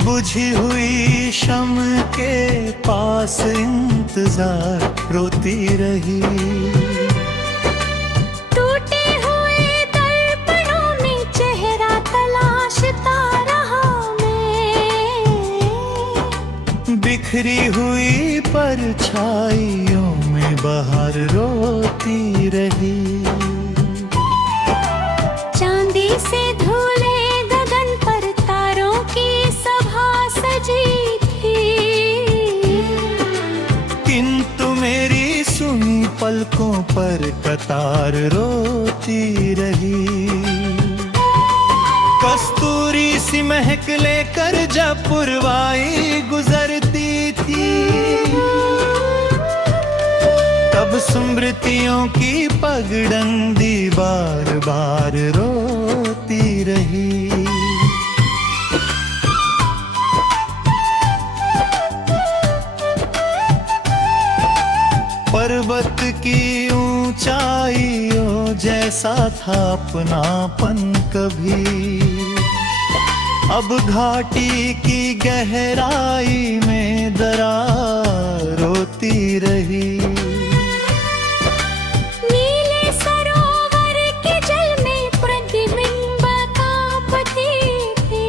बुझी हुई शम्म के पास इंतजार रोती रही। टूटे हुए दर्पणों में चेहरा तलाशता रहा मैं। बिखरी हुई परछाइयों में बाहर रोती रही। चांदी से धुले गगन पर तारों की सभा सजी थी, किंतु मेरी सुनी पलकों पर कतार रोती रही। कस्तूरी सी महक लेकर जब पुरवाई गुजरती थी, तब स्मृतियों की पगडंडी बार बार रोती रही। पर्वत की ऊंचाइयों जैसा था अपनापन कभी, अब घाटी की गहराई में दरार रोती रही। नीले सरोवर के जल में प्रतिबिंब कांपती थी,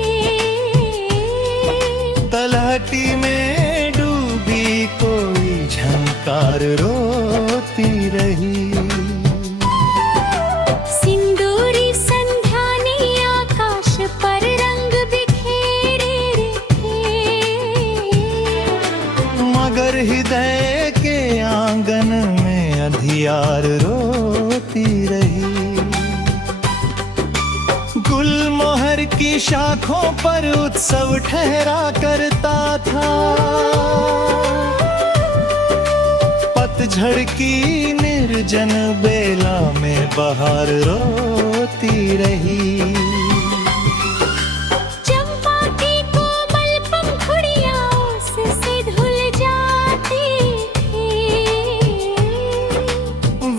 तलहटी में डूबी कोई झंकार रोती रही। सिंदूरी संध्या ने आकाश पर रंग बिखेरे थे, मगर हृदय के आंगन में अंधियार रोती रही। गुलमोहर की शाखों पर उत्सव ठहरा करता था, पतझड़ की निर्जन बेला में बहार रोती रही। चंपा की कोमल पंखुड़ियां उससे धुल जाती थी,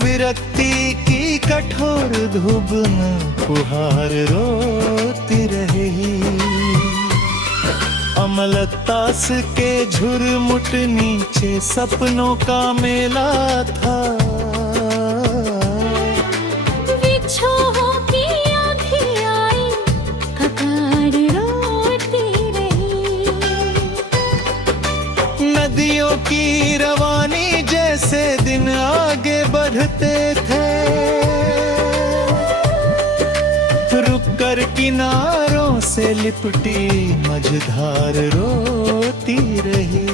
विरक्ति की कठोर धुबन फुहार रोती रही। अमलतास के झुरमुट नीचे सपनों का मेला था, विक्षोभों की आंधी आई कतार रोती रही। नदियों की रवानी जैसे दिन आगे बढ़ते थे, रुक कर किनारों से लिपटी मझधार रोती रही।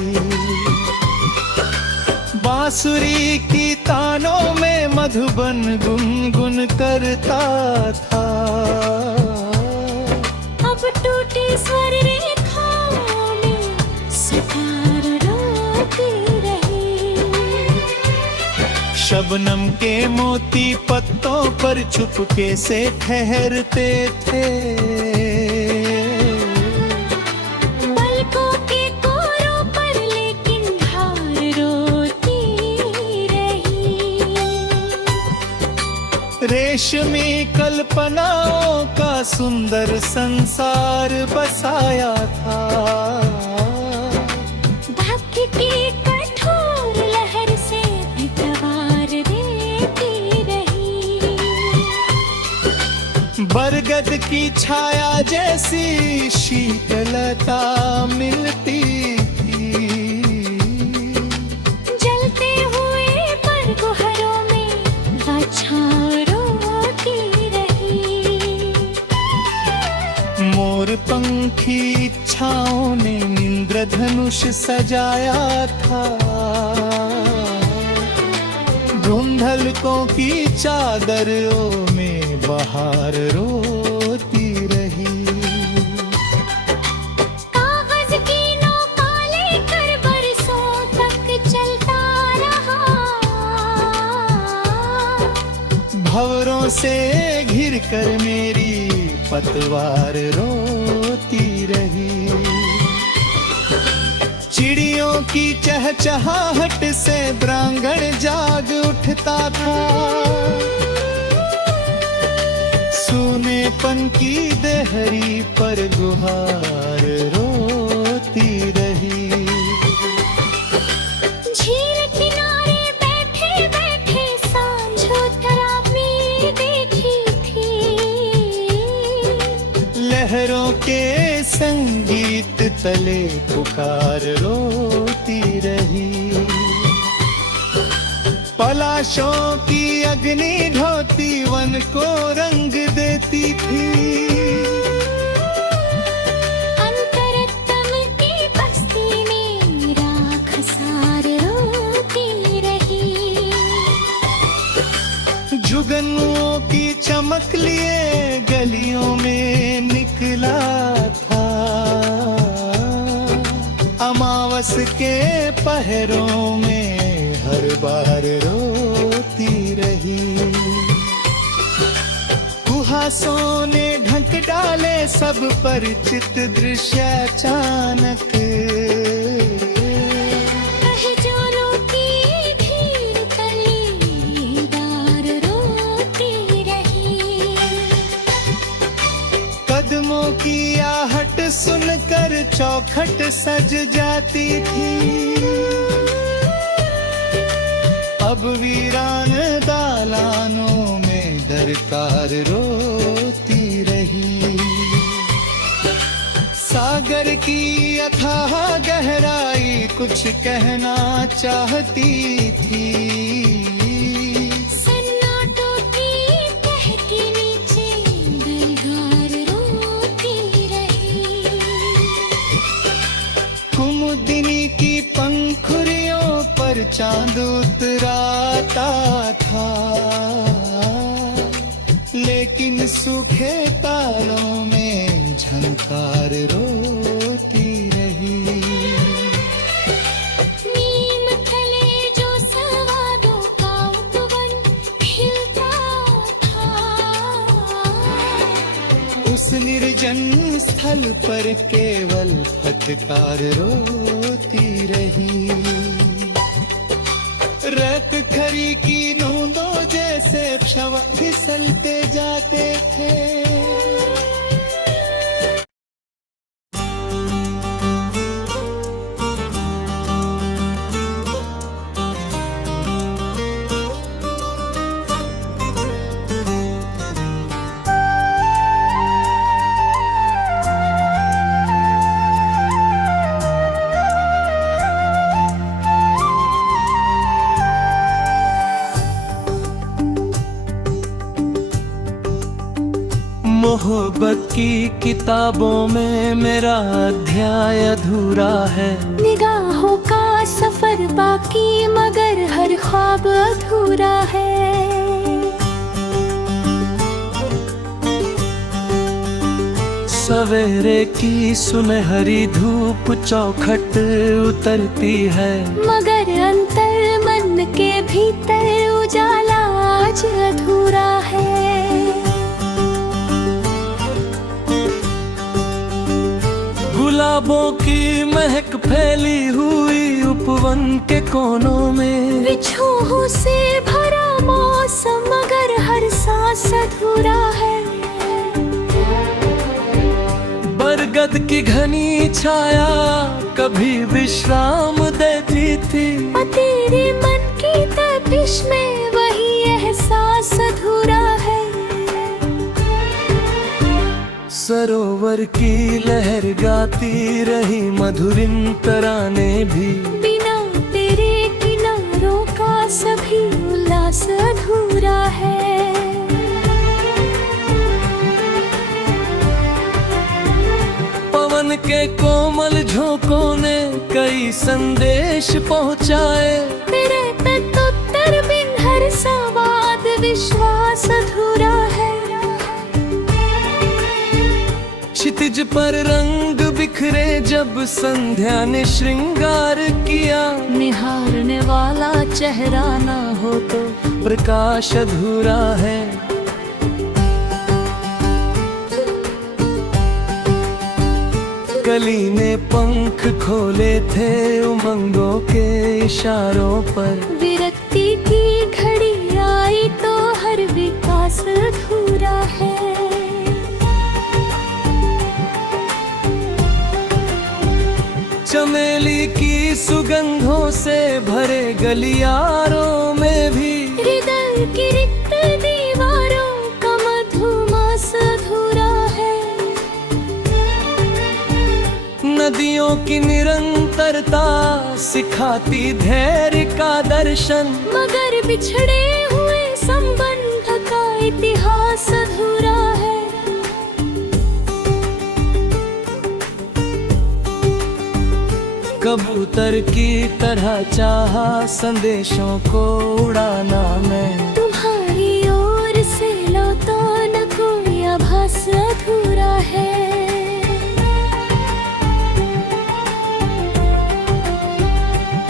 बांसुरी की तानों में मधुबन गुनगुन करता था, अब टूटी स्वर रेखाओं में सितार रोती रही। शबनम के मोती पत्तों पर चुपके से ठहरते थे, पलकों के कोरों पर लेकिन धार रोती रही। रेशमी कल्पनाओं का सुंदर संसार बसाया था, भाग्य की कठोर लहर से भी तवार देती रही। बरगद की छाया जैसी शीतलता मिलती थी, जलते हुए बरगुहरों में बौछार रोती रही। मोर पंखी इच्छाओं ने इंद्रधनुष सजाया था, धुंधलकों की चादरों में बहार रोती रही। कागज की नौका लेकर बरसों तक चलता रहा, भंवरों से घिर कर मेरी पतवार रोती रही। चिड़ियों की चहचहाहट से प्रांगण जाग उठता था, सूनेपन की देहरी पर सागरों के संगीत तले पुकार रोती रही। पलाशों की अग्नि ढोती वन को रंग देती थी। अंतरतम की बस्ती में राख सार रोती रही। जुगनुओं की चमक लिए गलियों में निकला था। अमावस के पहरों में हर बार रोती रही। कुहासों ने ढक डाले सब परिचित दृश्य अचानक। सहजोरों की भीड़ तले दार रोती रही। कदमों की आहट सुनकर चौखट सज जाती थी। अब वीरान दालानों में दरकार रोती रही। सागर की अथाह गहराई कुछ कहना चाहती थी। सन्नाटों की तह के नीचे दरगार रोती रही। कुमुदिनी की पंखुरियों पर चांद उतराता था। लेकिन सूखे तालों में झंकार रोती रही। नीम तले जो सवादों का उपवन खिलता था। उस निर्जन स्थल पर केवल फटकार रोती रही। रत खरी की नूंदों जैसे क्षवा फिसलते जाते थे। मोहब्बत की किताबों में मेरा अध्याय अधूरा है। निगाहों का सफर बाकी मगर हर ख्वाब अधूरा है। सवेरे की सुनहरी धूप चौखट उतरती है। मगर अंतर मन के भीतर उजाला आज अधूरा है। गुलाबों की महक फैली हुई उपवन के कोनों में। विछोहों से भरा मौसम मगर हर सांस अधूरा है। बरगद की घनी छाया कभी विश्राम देती थी। और तेरे मन की तपिश में वही एहसास अधूरा है। सरोवर की लहर गाती रही मधुरिम तराने भी। बिना तेरे किनारों का सभी उल्लास अधूरा है। पवन के कोमल झोंकों ने कई संदेश पहुँचाए। तेरे प्रत्युत्तर बिन हर संवाद विश्वास अधूरा है। क्षितिज पर रंग बिखरे जब संध्या ने श्रृंगार किया। निहारने वाला चेहरा ना हो तो प्रकाश अधूरा है। कली ने पंख खोले थे उमंगों के इशारों पर। विरक्ति की घड़ी आई तो हर विकास अधूरा है। चमेली की सुगंधों से भरे गलियारों में भी। हृदय की रिक्त दीवारों का मधुमास अधूरा है। सदियों की निरंतरता सिखाती धैर्य का दर्शन। मगर बिछड़े हुए संबंध का इतिहास अधूरा है। कबूतर की तरह चाहा संदेशों को उड़ाना मैं। तुम्हारी ओर से लौटा न कोई आभास अधूरा है।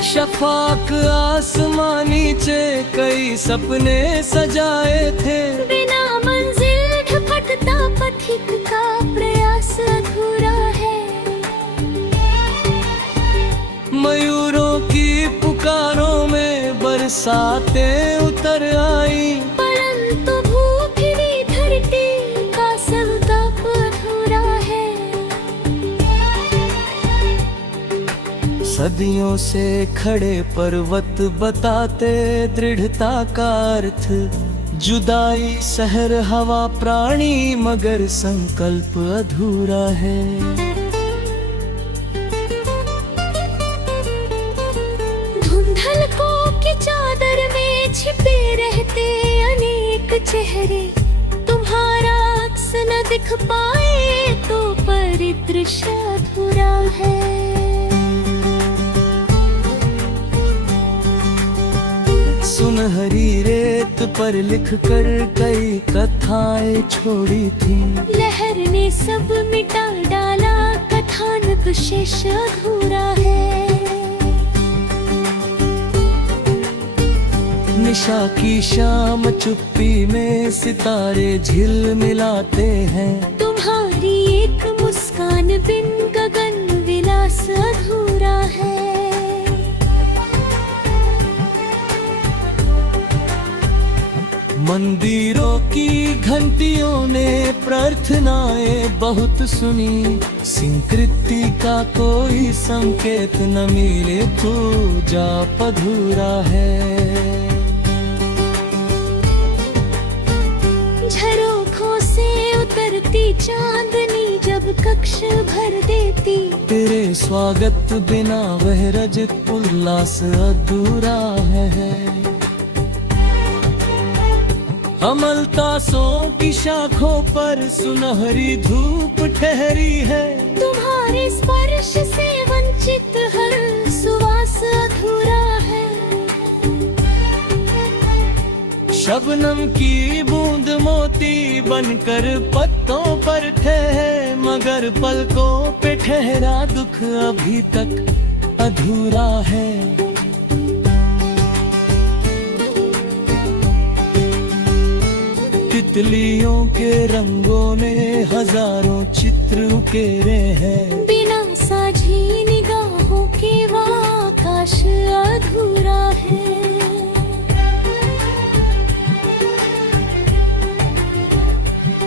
शफाक आसमानी नीचे कई सपने सजाए थे। बिना मंजिल भटकता पथिक का प्रयास अधूरा है। मयूरों की पुकारों में बरसातें उतर आई। परंतु भूखी धरती का संताप अधूरा है। सदियों से खड़े पर्वत बताते दृढ़ता का अर्थ। जुदाई सहर हवा प्राणी मगर संकल्प अधूरा है। धुंधलकों की चादर में छिपे रहते अनेक चेहरे। तुम्हारा अक्स न दिख पाए तो परिदृश्य अधूरा है। सुनहरी रेत पर लिख कर कई कथाएं छोड़ी थी। लहर ने सब मिटा डाला कथानक शेष अधूरा है। निशा की शाम चुप्पी में सितारे झिलमिलाते हैं। तुम्हारी एक मुस्कान बिन गगन विलास अधूरा है। मंदिरों की घंटियों ने प्रार्थनाएं बहुत सुनी। स्वीकृति का कोई संकेत न मिले तो जाप अधूरा है। झरोखों से उतरती चांदनी जब कक्ष भर देती। तेरे स्वागत बिना वह रजत उल्लास अधूरा है। अमलतासों की शाखों पर सुनहरी धूप ठहरी है। तुम्हारे स्पर्श से वंचित हर सुवास अधूरा है। शबनम की बूंद मोती बनकर पत्तों पर ठहरे मगर पलकों पे ठहरा दुख अभी तक अधूरा है। तितलियों के रंगों ने हजारों चित्र उकेरे हैं। बिना साझी निगाहों के वो आकाश अधूरा है।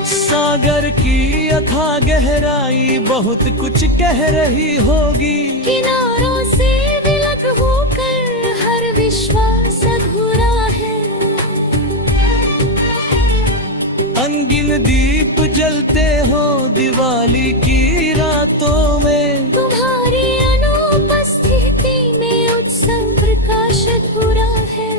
सागर की अथाह गहराई बहुत कुछ कह रही होगी। किनारों से विलग होकर हर विश्वास अधूरा है। अनगिन दीप जलते हो दिवाली की रातों में। तुम्हारी अनुपस्थिति में उत्सव प्रकाश अधूरा है।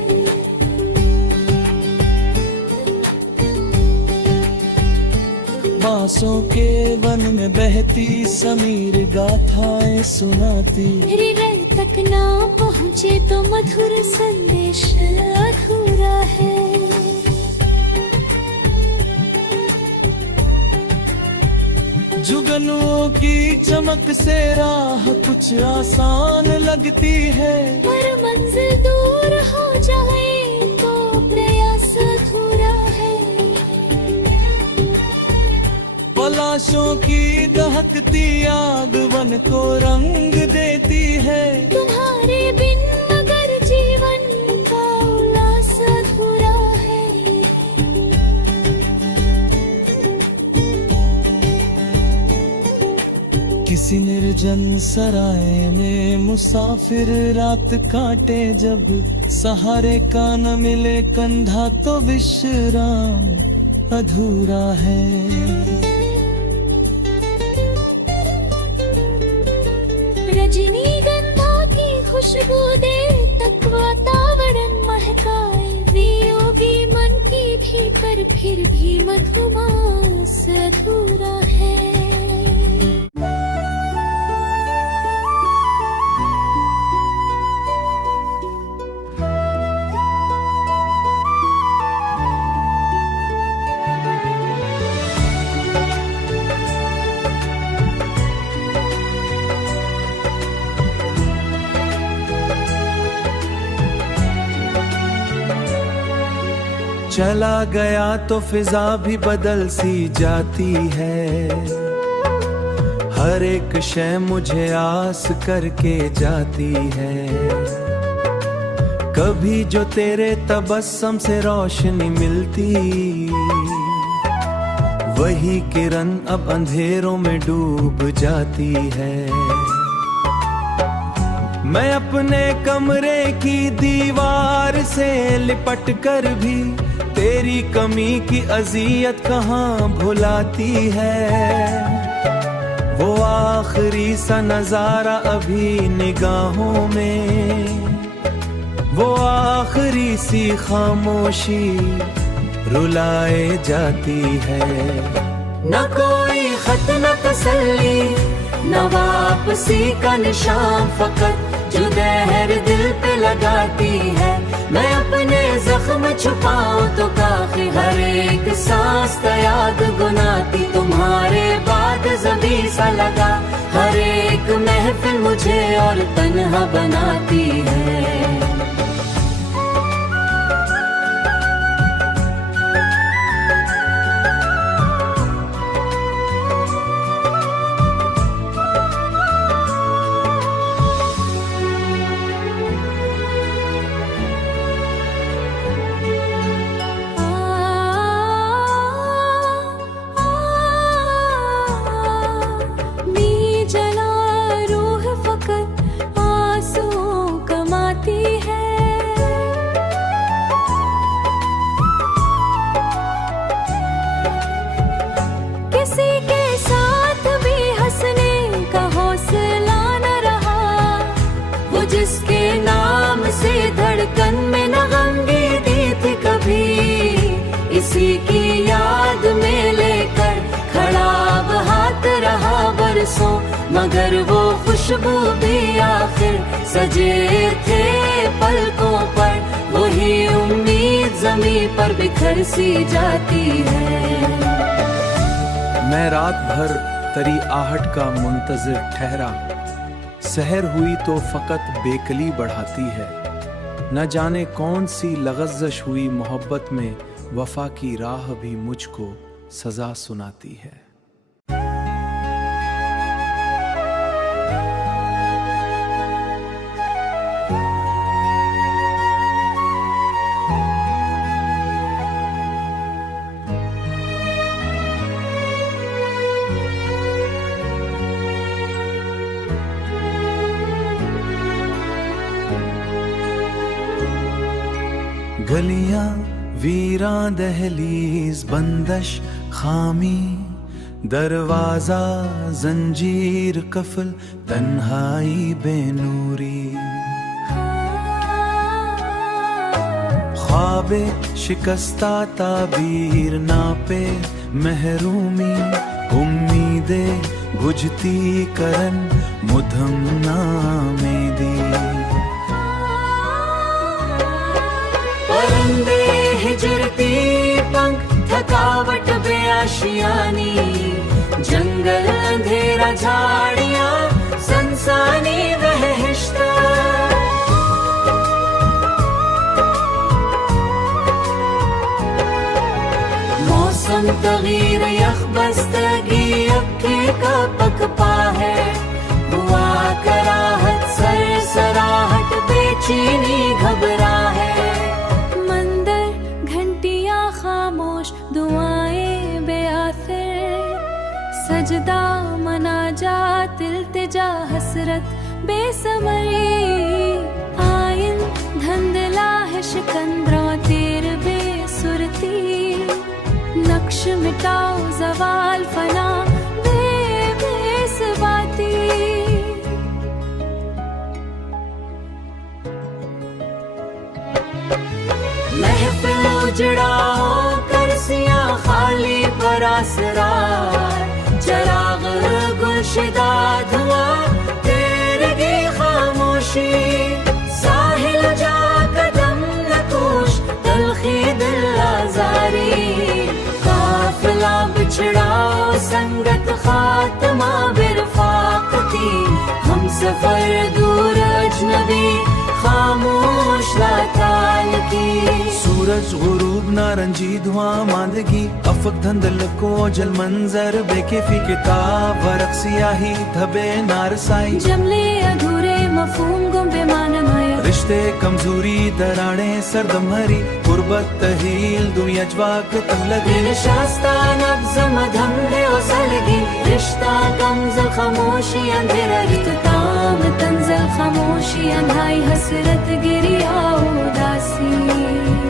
बांसों के वन में बहती समीर गाथाएं सुनाती। हृदय तक ना पहुँचे तो मधुर संदेश अधूरा है। जुगनुओं की चमक से राह कुछ आसान लगती है। पर मंजिल दूर हो जाए तो प्रयास अधूरा है। पलाशों की दहकती आग वन को रंग देती है। तुम्हारे बिन मगर जीवन का उल्लास अधूरा है। किसी निर्जन सराय में मुसाफिर रात काटे जब सहारे का न मिले कंधा तो विश्राम अधूरा है। रजनीगंधा की खुशबू दे तक वातावरण महकाए, वियोगी मन की भी पर फिर भी मधुमास अधूरा है। चला गया तो फिजा भी बदल सी जाती है, हर एक शय मुझे आस करके जाती है। कभी जो तेरे तबस्सुम से रोशनी मिलती, वही किरण अब अंधेरों में डूब जाती है। मैं अपने कमरे की दीवार से लिपट कर भी तेरी कमी की अजियत कहाँ भुलाती है। वो आखिरी सा नजारा अभी निगाहों में, वो आखिरी सी खामोशी रुलाए जाती है। न कोई खत न तसल्ली न वापसी का निशान, फकत जो दहर दिल पे लगाती है। मैं अपने जख्म छुपाऊं तो काफी, हर एक सांस याद गुनाती। तुम्हारे बाद ज़मीं सा लगा, हर एक महफिल मुझे और तन्हा बनाती है। धड़कन में न गंगी दी थी कभी, इसी की याद में लेकर खड़ा अब हाथ रहा बरसों। मगर वो खुशबू भी आखिर सजे थे पलकों पर, वही उम्मीद ज़मीं पर बिखर सी जाती है। मैं रात भर तेरी आहट का मुंतजिर ठहरा, सहर हुई तो फकत बेकली बढ़ाती है। न जाने कौन सी लगज़श हुई मोहब्बत में, वफा की राह भी मुझको सजा सुनाती है। गलियां वीरां दहलीज बंदश खामी, दरवाजा जंजीर कफल तन्हाई बेनूरी। ख्वाबे शिकस्ता ताबीर नापे महरूमी, उम्मीदे बुझती करन मुधम नामेदी। परिंदे हिजरती पंख थकावट बेआशियानी, जंगल अंधेरा झाड़ियां सनसानी वहशिता। मौसम तगीर यखबस्तगी अक्के का पकपा है, हुआ कराहत सर सराहट बेचैनी घबरा है। दुआएं बेआखिर सजदा मनाजात इल्तिजा हसरत बेसमरी। आइन धंधला है शिकंदरा तेर बेसुरती, नक्श मिटाओ जवाल फना बेसबाती। फिदा धुआं तेरे की खामोशी साहिल जा कदम नकोश तलखी दिल आजारी काफिला बिछड़ाओ संगत खात्मा बिरफाकती हम सफर दूर अजनबी खामोश लाताल की सूरज गुरूब नारंजी धुआं मांदगी अफक धंधल को जल मंजर बेकैफी किताब वरक सियाही धबे नारसाई जमले अधूरे मफहूम गुम बेमानमाय रिश्ते कमजोरी दराड़े सरदमहरी गुर्बत तहील दुनिया जवाक तलगी दिल शास्ता नब्ज मधम है ओसलगी रिश्ता कमजल खामोशी अंधेरा इख्तिताम तंजल खामोशी अंधाई हसरत गिरी उदासी